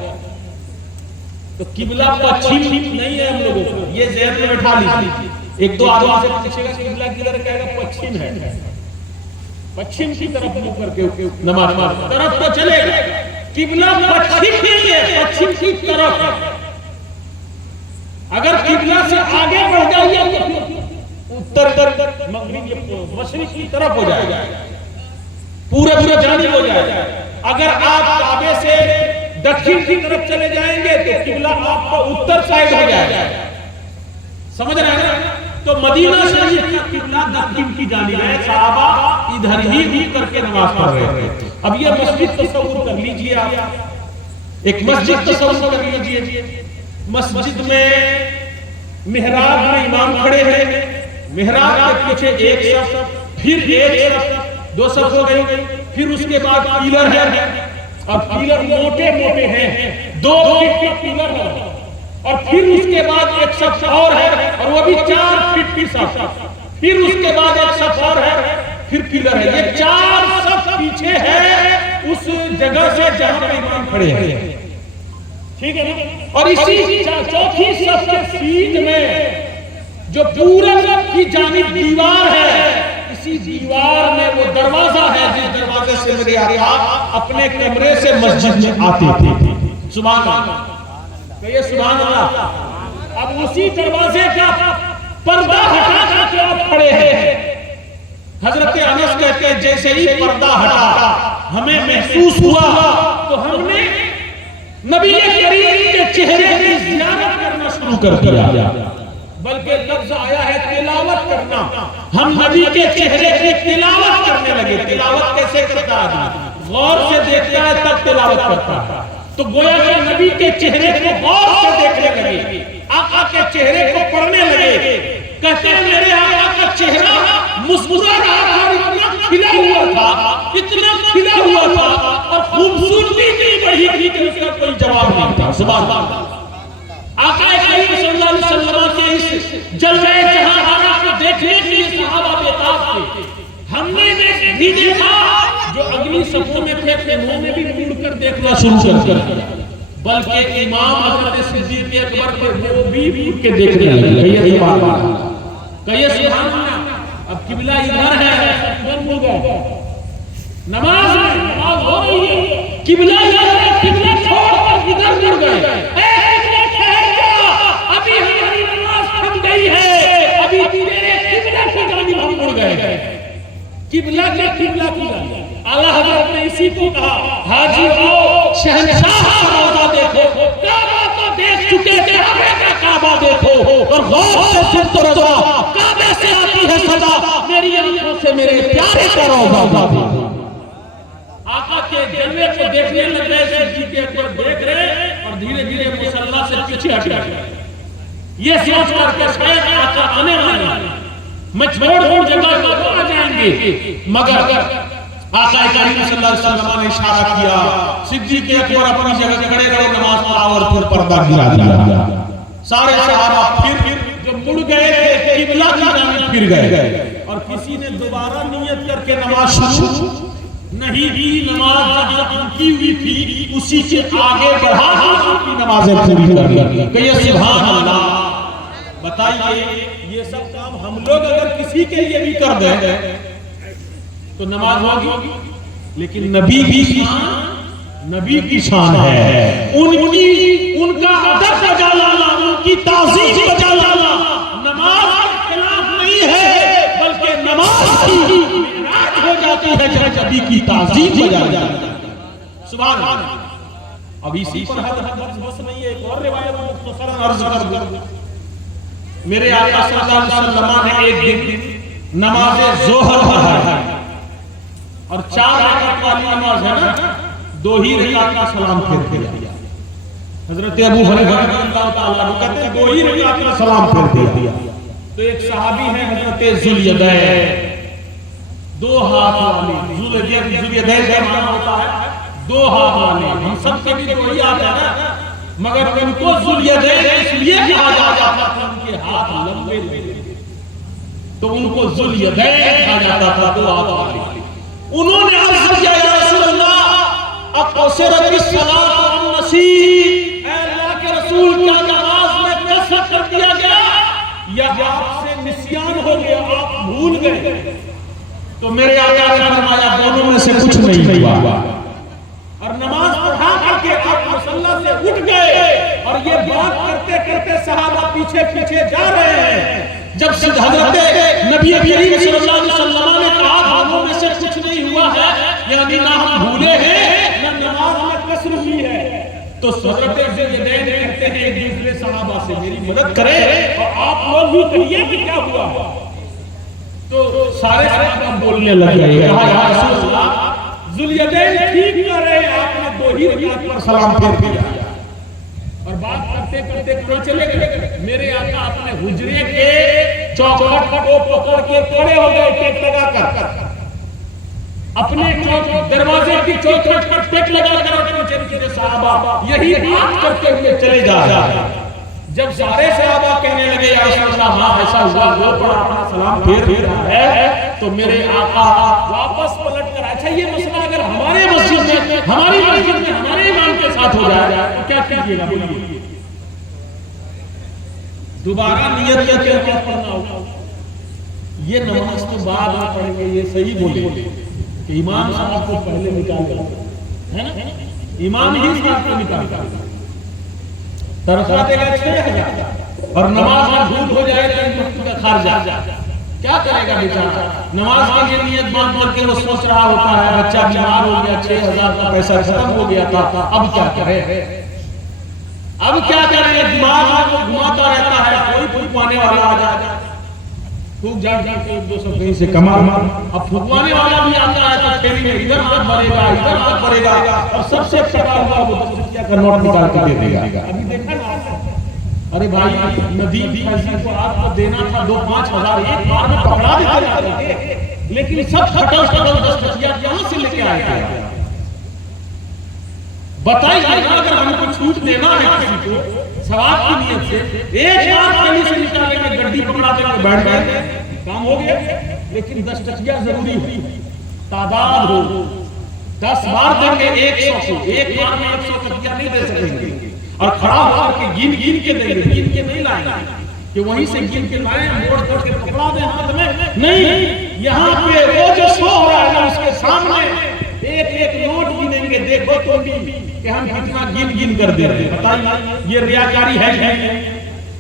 تو قبلہ پچھم نہیں ہے ہم لوگوں کو، یہ ذہن میں بٹھا لیجیے۔ ایک دو آدمی سے پوچھے گا قبلہ کدھر، کہے گا پچھم ہے، پچھم کی طرف منہ کر کے نماز پڑھو، طرف تو چلے گا، قبلہ پچھم نہیں ہے، پچھم کی طرف ہے۔ اگر قبلہ سے آگے بڑھ جائیے تو اتر مغرب مشرق کی طرف ہو جائے گا، پورے جانب ہو جائے گا۔ اگر آپ کعبے سے دکھن کی طرف چلے جائیں گے تو قبلہ آپ کو اتر سائڈ ہو جائے گا، سمجھ رہے ہیں نا؟ تو مدینہ شریف کا قبلہ دکھن کی جانب ہے، صحابہ ادھر ہی کر کے نماز پڑھ رہے تھے۔ اب یہ مسجد تصور کر لیجئے، آپ ایک مسجد تصور کر لیجئے، مسجد میں محراب میں امام کھڑے ہیں، محراب کے پیچھے ایک صف، پھر ایک صف، دو صف ہو گئی، پھر اس کے بعد پیلر ہے، اور پیلر موٹے موٹے ہیں، 2 فٹ کے پیلر ہے، اور پھر اس کے بعد ایک صف اور ہے، اور وہ بھی 4 فٹ کی صف، پھر اس کے بعد ایک صف اور ہے، پھر پیلر ہے۔ یہ 4 صف پیچھے ہے اس جگہ سے جہاں پہ امام کھڑے ہیں، ٹھیک ہے نا؟ اور اسی چوتھی صف کے سیدھ میں جو پورے صف کی جانب دیوار ہے، اسی دیوار میں وہ دروازہ ہے جس دروازے سے میرے آقا اپنے کمرے سے مسجد میں آتے تھے۔ سبحان اللہ، کہیے سبحان اللہ۔ اب اسی دروازے کا پردہ ہٹا کے آپ کھڑے ہیں۔ حضرت انس کہتے ہیں جیسے ہی پردہ ہٹا ہمیں محسوس ہوا تو ہم نے نبی کریم کے چہرے کی زیارت کرنا شروع کر دیا، بلکہ لفظ آیا ہے تلاوت کرنا، ہم نبی کے چہرے کی تلاوت کرنے لگے۔ تلاوت کیسے کرتا ہے؟ غور سے دیکھتا ہے تب تلاوت کرتا ہے۔ تو گویا کہ نبی کے چہرے کو غور سے دیکھنے لگے، آقا کے چہرے کو پڑھنے لگے۔ کہتے ہیں میرے آقا کا چہرہ مسکرا رہا تھا، اتنا کھلا ہوا تھا، اتنا کھلا ہوا تھا، اور خوبصورتی اتنی بڑی تھی کہ اس کا کوئی جواب نہیں تھا۔ سبحان اللہ۔ آقا کریم صلی اللہ علیہ وسلم کے اس جلوہ جہاں کو دیکھنے کے لیے صحابہ بےتاب تھے۔ ہم نے بھی دیکھا جو اگلی صفوں میں تھے انہوں نے بھی مڑ کر دیکھنا شروع کر دیا، بلکہ امام حضرت صدیق اکبر تھے وہ بھی مڑ کے دیکھنے لگے۔ کہیے سبحان اللہ، کہیے سبحان اللہ۔ اب قبلہ ادھر ہے، ادھر مڑ گئے، نماز ہو رہی ہے، قبلہ ادھر ہے، قبلہ چھوڑ کر ادھر مڑ گئے۔ ابھی ہماری نماز تھم گئی ہے، ابھی تیرے قبلہ کی جانب ہم مڑ گئے۔ قبلہ کے قبلہ کی جانب اعلیٰ حضرت نے اسی کو کہا، حاجی آؤ شہنشاہ کا روضہ دیکھو، کعبہ تو دیکھ چکے تھے، کعبہ کا کعبہ دیکھو، اور غور سے سن تو رضا کعبے سے آتی ہے صدا، میری آنکھوں سے میرے پیارے کا روضہ دیکھو۔ آقا کے جلوے کو دیکھنے لگ گئے، صدیق اکبر دیکھ رہے اور دھیرے دھیرے مصلی سے پیچھے ہٹ گئے، یہ سوچ کر کے شاید آقا آنے والے ہیں، میں چھوڑ جگہ کو آ جائیں گے، مگر آقا کریم صلی اللہ علیہ وسلم نے اشارہ کیا، صدیق اکبر اپنی جگہ کھڑے رہو، نماز پڑھاؤ، اور پھر پردہ گرا دیا۔ سارے صحابہ پھر جو مڑ گئے تھے قبلہ کی جانب پھر گئے، اور کسی نے دوبارہ نیت کر کے نماز شروع نہیں کی، نماز جہاں کی ہوئی تھی اسی سے آگے بڑھا کی نمازیں پوری کر دی۔ کہیے سبحان اللہ۔ بتائیے یہ سب کام ہم لوگ اگر کسی کے لیے بھی کر دیں تو نماز ہوگی، لیکن نبی کی شان ہے، ان کا ادب بجا لانا، ان کی تعظیم بجا لانا نماز کے خلاف نہیں ہے، بلکہ نماز کی معراج ہو جاتی ہے جب نبی کی تعظیم بجائی جاتی ہے. سبحان اللہ. اب اسی پر حضرت بس نہیں ہے، ایک اور روایت مختصراً عرض کر دوں. میرے آقا صلی اللہ علیہ وسلم نے ایک دن نماز ظہر پڑھائی اور 4 رکعت والی نماز ہے نا، 2 ہی رکعت کا سلام پھیر دیا. حضرت ابو ہریرہ رضی اللہ تعالیٰ عنہ کہتے ہیں 2 ہی رکعت کا سلام پھیر دیا. تو ایک صحابی ہے حضرت ذوالیدین، 2 ہاتھ والی. ذوالیدین کا معنی ہوتا ہے 2 ہاتھ والے. ہم سب کے بھی 2 ہی ہاتھ ہے نا، مگر ان کو ذوالیدین اس لیے کہا جاتا تھا ان کے ہاتھ لمبے تھے تو ان کو ذوالیدین کہا جاتا تھا 2 ہاتھ والے. انہوں نے عرض کیا یا رسول اللہ اقصرت الصلاۃ عن نصیب، اے اللہ کے رسول کیا نماز میں قصر کر دیا گیا یا آپ سے نسیان ہو گیا، آپ بھول گئے؟ تو میرے آقا نے فرمایا دونوں میں سے کچھ نہیں ہوا. اور نماز پڑھا کر کے آپ مصلی سے اٹھ گئے اور یہ بات کرتے کرتے صحابہ پیچھے پیچھے جا رہے ہیں. جب حضرت نبی کریم صلی اللہ علیہ وسلم نے کہا دونوں میں سے کچھ نہیں ہوا ہے، یعنی نہ ہم بھولے ہیں نہ نماز میں قصر ہوئی ہے، تو حضرت ذوالجلال کہتے ہیں ایک دوسرے صحابہ سے میری مدد کریں اور آپ لوگ بھی کہیے کہ کیا ہوا. تو سارے صحابہ بولنے لگے. کہا یا رسول اللہ ذوالجلال ٹھیک کر رہے ہیں، آپ نے 2 ہی رکعت پر سلام پھیر دیا. اور بات کرتے کرتے کہاں چلے گئے؟ میرے آقا اپنے حجرے کے چوکھٹ کو پکڑ کے کھڑے ہو گئے ٹیک لگا کر. اپنے دروازے کی چوکھٹ پر ٹیک لگا کر پیچھے پیچھے صحابہ یہی بات کرتے ہوئے چلے جا رہے ہیں. جب سارے صحابہ کہنے لگے یا رسول اللہ ہاں ایسا ہوا، وہ پڑا اپنا سلام پھیر رہا ہے، تو میرے آقا واپس پلٹ کر اچھا یہ مسئلہ اگر ہمارے مسجد میں ہمارے امام کے ساتھ ہو جائے تو کیا کیجیے گا؟ بولیے. دوبارہ نیت کر کے پڑھنا ہوگا. یہ نماز تو بعد میں پڑھیں گے، یہ صحیح بولے کہ امام صاحب کو پہلے نکال کر، ہے نا، امام ہی صاحب کو نکال کر تنخواہ دے گا 6,000 اور نماز میں بھول ہو جائے تو وقت کا خرچہ کیا کرے گا بیچارہ؟ نماز کے لیے نیت باندھ کر کے وہ سوچ رہا ہوتا ہے بچہ بیمار ہو گیا، 6,000 کا پیسہ ختم ہو گیا تھا، اب کیا کرے؟ اب کیا کرے؟ دماغ کو گھماتا رہتا ہے، کوئی پھونکوانے والا آ جائے، پھونک جا کے 200 کہیں سے کما. اب پھونکوانے والا بھی آتا ہے تو پھیری میں ادھر ہاتھ بھرے گا ادھر ہاتھ بھرے گا اور سب سے چھٹا ہوا وہ 10 روپیہ کا نوٹ نکال کے دے دے گا. ابھی دیکھا نا، ارے بھائی ندی فیضی کو آپ کو دینا تھا 2-5 ہزار ایک بار میں پکڑا دیتے تھے، لیکن سب پھٹل 10 روپیہ کہاں سے لے کے آئے گا؟ بتائیے اگر ہم کو چھوٹ دینا ہے کسی کو ثواب کی نیت سے، ایک بار کہیں سے نکالیں گے گڈی پکڑا دیں گے بیٹھ گئے کام ہو گیا. لیکن 10 ٹکیا ضروری ہو، تعداد ہو، 10 بار دیں گے 100 کو، ایک بار میں 100 ٹکیا نہیں دے سکیں گے اور کھڑا ہو کر کے گن گن کے دیں گے، گن کے نہیں لائیں گے کہ وہیں سے گن کے لائیں موڑ کر کے پکڑا دیں ہاتھ میں. نہیں، یہاں پہ وہ جو سو ہو رہا ہے اس کے سامنے ایک ایک نوٹ گنیں گے. دیکھو تو بھی کہ ہم کتنا گن گن کر دے رہے ہیں. بتائیے یہ ریاکاری ہے کہ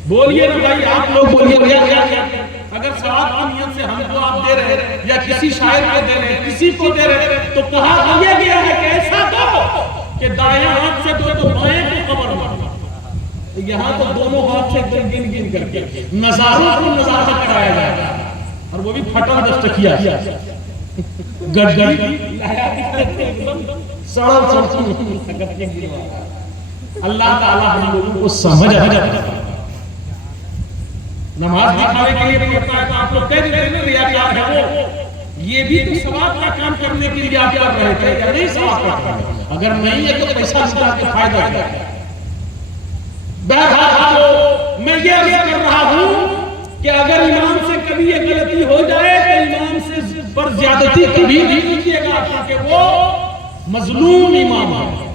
بولیے نا بھائی، آپ لوگ بولیے ریاکاری. اگر ثواب کی نیت سے ہم کو آپ دے رہے ہیں یا کسی شاعر کو دے رہے ہیں، کسی کو دے رہے ہیں، تو کہا یہ گیا ہے کہ ایسا دو کہ دائیں ہاتھ سے دو تو بائیں کو خبر مارنا. یہاں تو دونوں ہاتھ سے گن گن کر کے نظاروں کو نظارہ کرایا جائے گا اور وہ بھی پھٹا 10 ٹکیا گڈی سڑل سڑتی. اللہ تعالیٰ ہم لوگوں کو سمجھ آ جاتا ہے. نماز دکھانے کے لیے پڑھتا ہے تو آپ لوگ کہہ دیتے ہیں ریاکار ہے وہ، یہ بھی تو ثواب کا کام کرنے کے لیے آپ کر رہے تھے یا نہیں ثواب کا؟ اگر نہیں ہے تو پیسہ نکال کے فائدہ کیا ہے؟ بہرحال میں یہ عرض کر رہا ہوں کہ اگر امام سے کبھی یہ غلطی ہو جائے تو امام سے پر زیادتی کبھی نہیں کیجیے گا، کیونکہ وہ مظلوم امام ہے،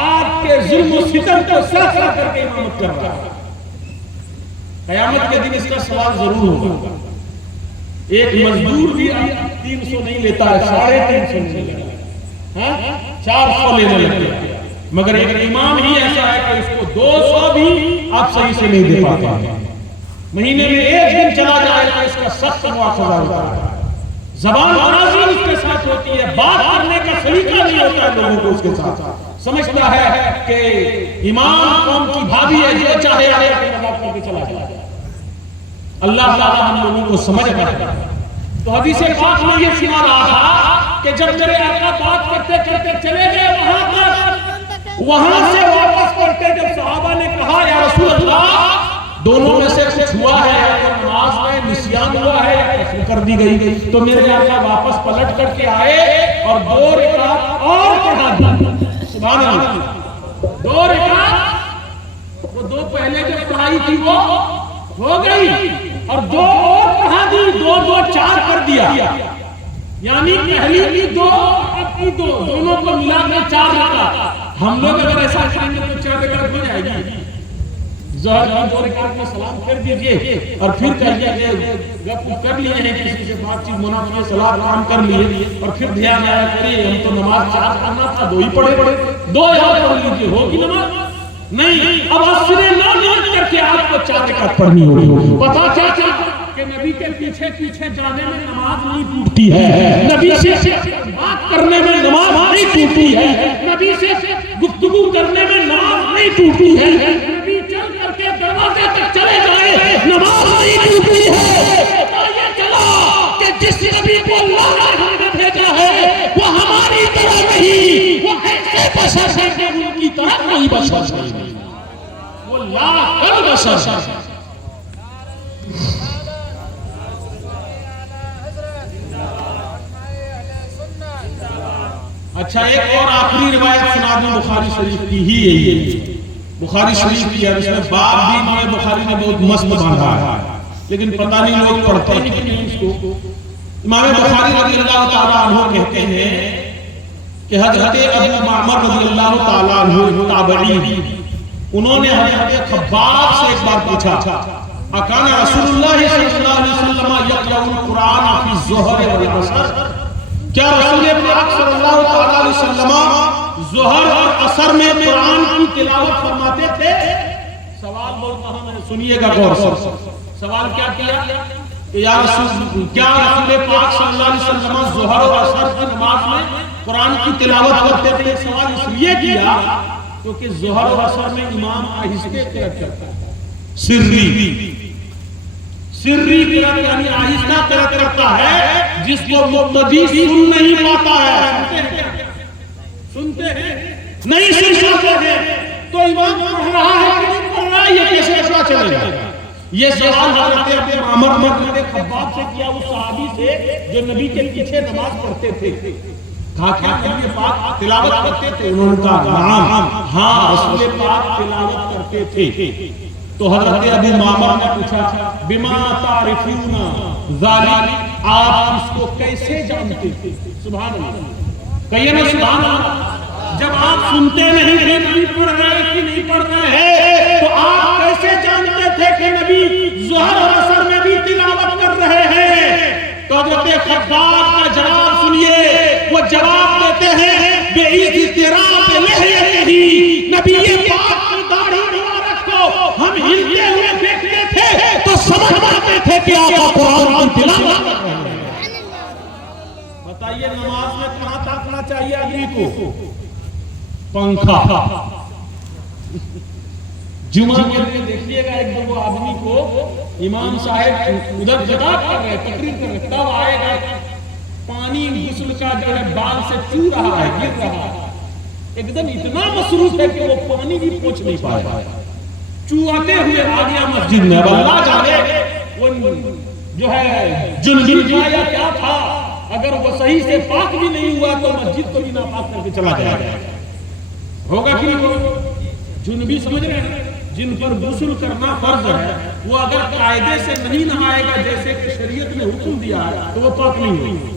آپ کے ظلم و ستم کو سہ سہ کر کے امامت کر رہا ہے. قیامت کے دن اس کا سوال ضرور ہوگا. ایک مزدور بھی 300 نہیں لیتا ہے، 350 نہیں لیتا ہے، 400 لینے لگتا ہے. مگر ایک امام ہی ایسا ہے کہ اس کو 200 بھی آپ صحیح سے نہیں دے پاتے ہیں. مہینے میں ایک دن چلا جائے تو اس کا سخت مواخذہ ہوتا ہے. زبان درازی اس کے ساتھ ہوتی ہے، بات کرنے کا سلیقہ نہیں ہوتا ہے لوگوں کو اس کے ساتھ، سمجھتا ہے کہ امام قوم کی بھابھی ہے، جو چاہے آئے مذاق کر کے چلا جائے۔ اللہ تعالیٰ ہم لوگوں کو سمجھ رہا ہے۔ تو حدیث پاک میں یہ سنا رہا تھا کہ جب میرے آقا بات کرتے کرتے چلے گئے وہاں تک، وہاں سے واپس پڑھتے جب صحابہ نے کہا یا رسول اللہ دونوں میں سے کچھ ہوا ہے، یا نماز میں نسیان ہوا ہے یا کفر کر دی گئی، تو میرے آقا واپس پلٹ کر کے آئے اور 2 رکعت اور پڑھا دی۔ سبحان اللہ، 2 رکعت، وہ 2 پہلے جو پڑھائی تھی وہ ہو گئی اور 2 اور پڑھا دی، 2 4 کر دیا، یعنی پہلی کی 2 اب کی 2، دونوں کو ملا کر 4 رکعت۔ ہم لوگ اگر ایسا کریں گے تو 4 رکعت ہو جائے گی۔ ظہر کی 2 رکعت میں سلام کر دیجئے اور پھر کہیے کہ گپ کر لیے ہیں کسی سے بات چیت منافع سلام کام کر لیے اور پھر دھیان آیا کریے ہم تو نماز 4 کرنا تھا 2 ہی پڑھے، 2 یاد پڑھ لیجئے، ہوگی نماز؟ نہیں، اب اصلے نہ یاد کر کے آپ کو 4 رکعت پڑھنی ہوگی۔ پتا کیا کہ نبی کے پیچھے پیچھے جانے میں نماز نہیں ٹوٹتی ہے، نبی سے بات کرنے میں نماز نہیں ٹوٹتی ہے، نبی سے گفتگو کرنے میں نماز نہیں ٹوٹتی ہے، نبی چل کر کے دروازے تک چلے جائے نماز نہیں ٹوٹتی ہے۔ پتا یہ چلا کہ جس نبی کو اللہ نے بھیجا ہے وہ ہماری طرح نہیں، وہ ایسے بشر ہے کہ ان کی طرح کوئی بشر نہیں، وہ لا بشر ہے۔ اچھا ایک اور آخری روایت سنا دوں بخاری شریف کی ہی ہے، بخاری شریف کی ہے، اس میں باب بھی امام بخاری نے بہت مست باندھا ہے، لیکن پتہ نہیں لوگ پڑھتے ہیں کہ نہیں اس کو۔ امام بخاری رضی اللہ تعالیٰ عنہ کہتے ہیں کہ حضرت ابو معمر رضی اللہ تعالیٰ عنہ تابعی، انہوں نے حضرت خباب سے ایک بار پوچھا اکان رسول اللہ صلی اللہ علیہ وسلم یقرأ القرآن فی الظہر والعصر، کیا رسول پاک صلی اللہ تعالیٰ علیہ وسلم ظہر اور عصر میں قرآن کی تلاوت فرماتے تھے؟ سوال بولتا ہوں میں، سنیے گا غور سے۔ سوال کیا کیا کہ یا رسول، کیا رسول پاک صلی اللہ علیہ وسلم ظہر اور عصر کی نماز میں قرآن کی تلاوت کرتے تھے؟ سوال اس لیے کیا کیونکہ ظہر اور عصر میں امام آہستہ قرأت کرتا ہے، سری قرأت یعنی آہستہ قرأت کرتا ہے، جس کو مقتدی سن نہیں پاتا ہے، سنتے ہیں نہیں سن سکتے ہیں، تو امام پڑھ رہا ہے کہ نہیں پڑھ رہا ہے، یہ کیسے پتا چلے گا؟ یہ سوال حضرت ابو معمر نے خباب سے کیا، اس صحابی سے جو نبی کے پیچھے نماز پڑھتے تھے۔ کہا کیا نبی پاک تلاوت کرتے تھے؟ انہوں نے کہا نعم، ہاں رسول پاک تلاوت کرتے تھے۔ تو حضرت ابو معمر نے پوچھا بما تعرفون ذالک، آپ اس کو کیسے جانتے تھے؟ سبحان اللہ، کہیے نا سبحان اللہ۔ جب آپ سنتے نہیں ہیں نبی پڑھ رہے کہ نہیں پڑھ رہے ہیں، تو آپ کیسے جانتے تھے کہ نبی ظہر اور عصر میں بھی تلاوت کر رہے ہیں؟ تو حضرت خباب کا جواب سنیے، وہ جواب دیتے ہیں بِإِذْتِرَابِ لِحْيَتِهِ، نبی پاک کی داڑھی مبارک کو ہم ہلتے ہوئے دیکھتے تھے تو سمجھ پاتے تھے کہ آپ قرآن کی تلاوت کر رہے ہیں۔ بتائیے نماز میں کہاں تاکنا چاہیے آدمی کو؟ پنکھا۔ جمعہ کے دن دیکھیے گا ایک دو آدمی کو امام صاحب ادھر جگہ کر رہے تقریر کر رہے، تب آئے گا پانی غسل کا جو ہے بال سے چو رہا ہے، گر رہا ہے، ایک دم اتنا مصروف ہے کہ وہ پانی بھی پوچھ نہیں پایا، چوہتے ہوئے آ گیا مسجد میں۔ اب اللہ جانے وہ جو ہے جنبی تھا یا کیا تھا، اگر وہ صحیح سے پاک بھی نہیں ہوا تو مسجد کو بھی ناپاک کر کے چلا جائے گا، ہوگا کہ نہیں؟ جنبی سمجھ رہے ہیں جن پر غسل کرنا فرض ہے، وہ اگر قاعدے سے نہیں نہائے گا جیسے کہ شریعت نے حکم دیا ہے تو وہ پاک نہیں ہوگا،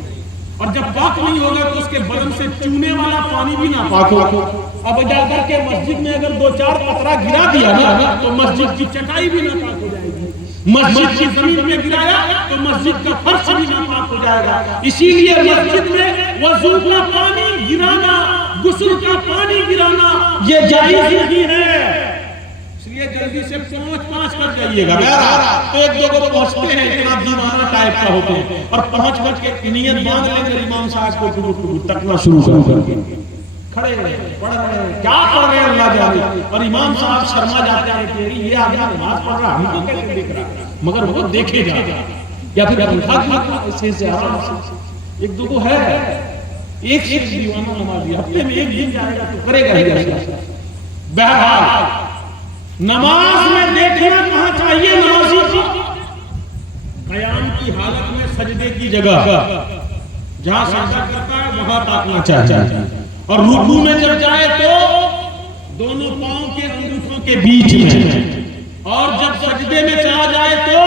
اور جب پاک نہیں ہوگا تو اس کے بدن سے چونے والا پانی بھی ناپاک ہوگا۔ اب جا کر کے مسجد میں اگر 2-4 قطرہ گرا دیا نا تو مسجد کی چٹائی بھی ناپاک ہو جائے گی، مسجد کی زمین میں گرایا تو مسجد کا فرش بھی ناپاک ہو جائے گا۔ اسی لیے مسجد میں وضو کا پانی گرانا، غسل کا پانی گرانا یہ جائز نہیں ہے، اس لیے جلدی سے پہنچ کر جائیے گا. ایک دو کو پہنچتے ہیں اتنا دیوانہ ٹائپ کا ہوتے ہیں اور پہنچ کے نیت باندھ لیں گے امام صاحب کو ٹکر تکنا شروع کر کے کھڑے پڑھ رہے ہیں کیا پڑھ رہے ہیں اللہ جانے, اور امام صاحب شرما جاتے ہیں کہ یہ آدمی نماز پڑھ رہا ہم کو کیسے دیکھ رہا ہے, مگر وہ دیکھے جا رہا ہے یا پھر ایسے سے آرام سے. ایک دو کو ہے ایک دیوانہ نمازی ہفتے میں ایک دن جائے گا تو کرے گا ہی. بہرحال نماز میں دیکھنا کہاں چاہیے نمازی کو؟ قیام کی حالت میں سجدے کی جگہ جہاں سجدہ کرتا ہے وہاں تاکنا چاہیے, اور رکوع میں جب جائے تو دونوں پاؤں کے انگوٹھوں کے بیچ میں, اور جب سجدے میں چلا جائے تو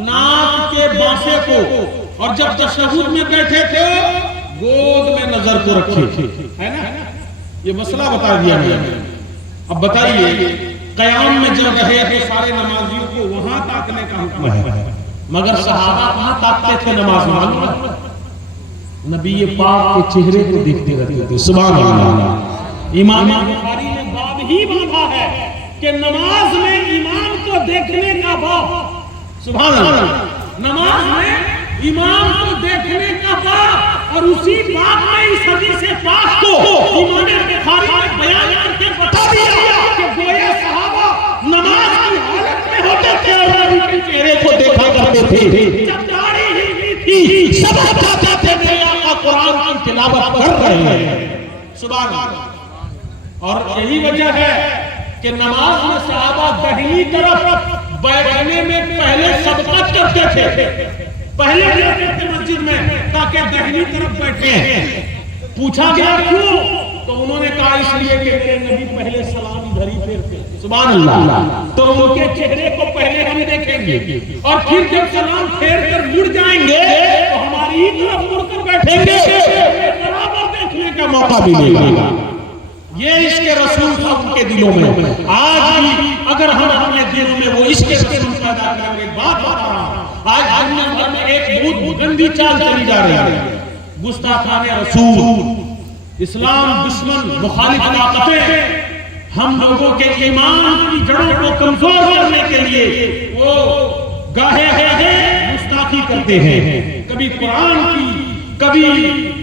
ناک کے باسے کو, اور جب تشہد میں بیٹھے تو گود میں نظر کو رکھے. ہے نا یہ مسئلہ بتا دیا میں نے. اب بتائیے قیام میں جب رہے تو سارے نمازیوں کو وہاں تاکنے کا حکم ہے, مگر صحابہ کہاں تاکتے تھے نماز میں؟ نبی پاک کے چہرے کو دیکھتے رہتے تھے. سبحان اللہ. امام بخاری نے باب ہی باندھا ہے کہ نماز میں امام کو دیکھنے کا باب. سبحان اللہ. نماز میں امام کو دیکھنے کا باب, اور اسی باب میں اس حدیث پاک کو امام بخاری نے بیان کر کے بتا دیا کہ گویا صحابہ نماز کی حالت میں ہوتے تھے اور نبی کے چہرے کو دیکھا کرتے تھے. جب داڑھی ہلتی تھی سب بتاتے تھے کہ آقا قرآن کی تلاوت کر رہے ہیں. سبحان اللہ. اور یہی وجہ ہے کہ نماز میں صحابہ دہنی طرف بیٹھنے میں پہلے سبقت کرتے تھے, پہلے بیٹھتے تھے مسجد میں تاکہ دہنی طرف بیٹھے. پوچھا گیا کیوں تو انہوں نے کہا اس لیے کہ میرے نبی پہلے سلام ادھر ہی پھیرتے. سبحان اللہ. تو ان کے چہرے کو پہلے ہم دیکھیں گے, اور پھر جب سلام پھیر کر مڑ جائیں گے تو ہماری ہی طرف مڑ کر بیٹھیں گے, برابر دیکھنے کا موقع ملے گا. یہ عشق رسول تھا ان کے دلوں میں. آج بھی اگر ہم اپنے دلوں میں وہ عشق رسول پیدا کریں گے. بات بتا رہا ہوں, آج دنیا میں ایک بہت گندی چال چلی جا رہی ہے. گستاخان رسول, اسلام دشمن مخالف طاقتیں ہم لوگوں کے ایمان کی جڑوں کو کمزور کرنے کے لیے وہ گاہے گستاخی کرتے ہیں. کبھی قرآن کی, کبھی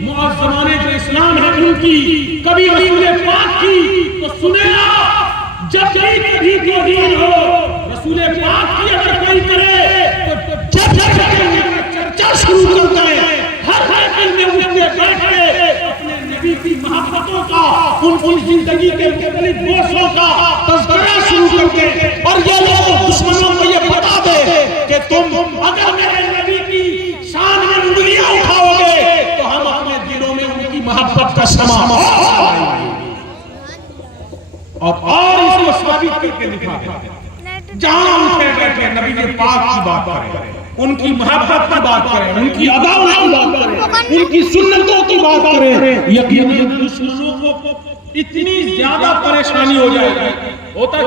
معظمانے جو اسلام ہے ان کی, کبھی رسول پاک کی. تو سنے آپ جب کبھی توہین ہو رسول پاک کی اگر کوئی کرے تو جب چرچا شروع کرتا ہے ہر محفل میں اٹھتے بیٹھتے اپنے نبی کی محبتوں کا, ان کی زندگی کے مختلف گوشوں کا تذکرہ شروع کرتے, اور یہ لوگ دشمنوں کو یہ بتا دے کہ تم اگر میرے نبی کی شان میں انگلیاں اٹھاؤ گے تو ہم اپنے دلوں میں ان کی محبت کا شمع اور اس کو ثابت کر کے دکھا دیں. جہاں اٹھے بیٹھے نبی پاک کی بات کریں, ان کی محبت کی بات کریں, ان کی اداؤں کی بات کریں, ان کی سنتوں کی بات کریں, یقیناً دشمنوں کو اتنی زیادہ پریشانی ہو جائے گی. ہوتا کیا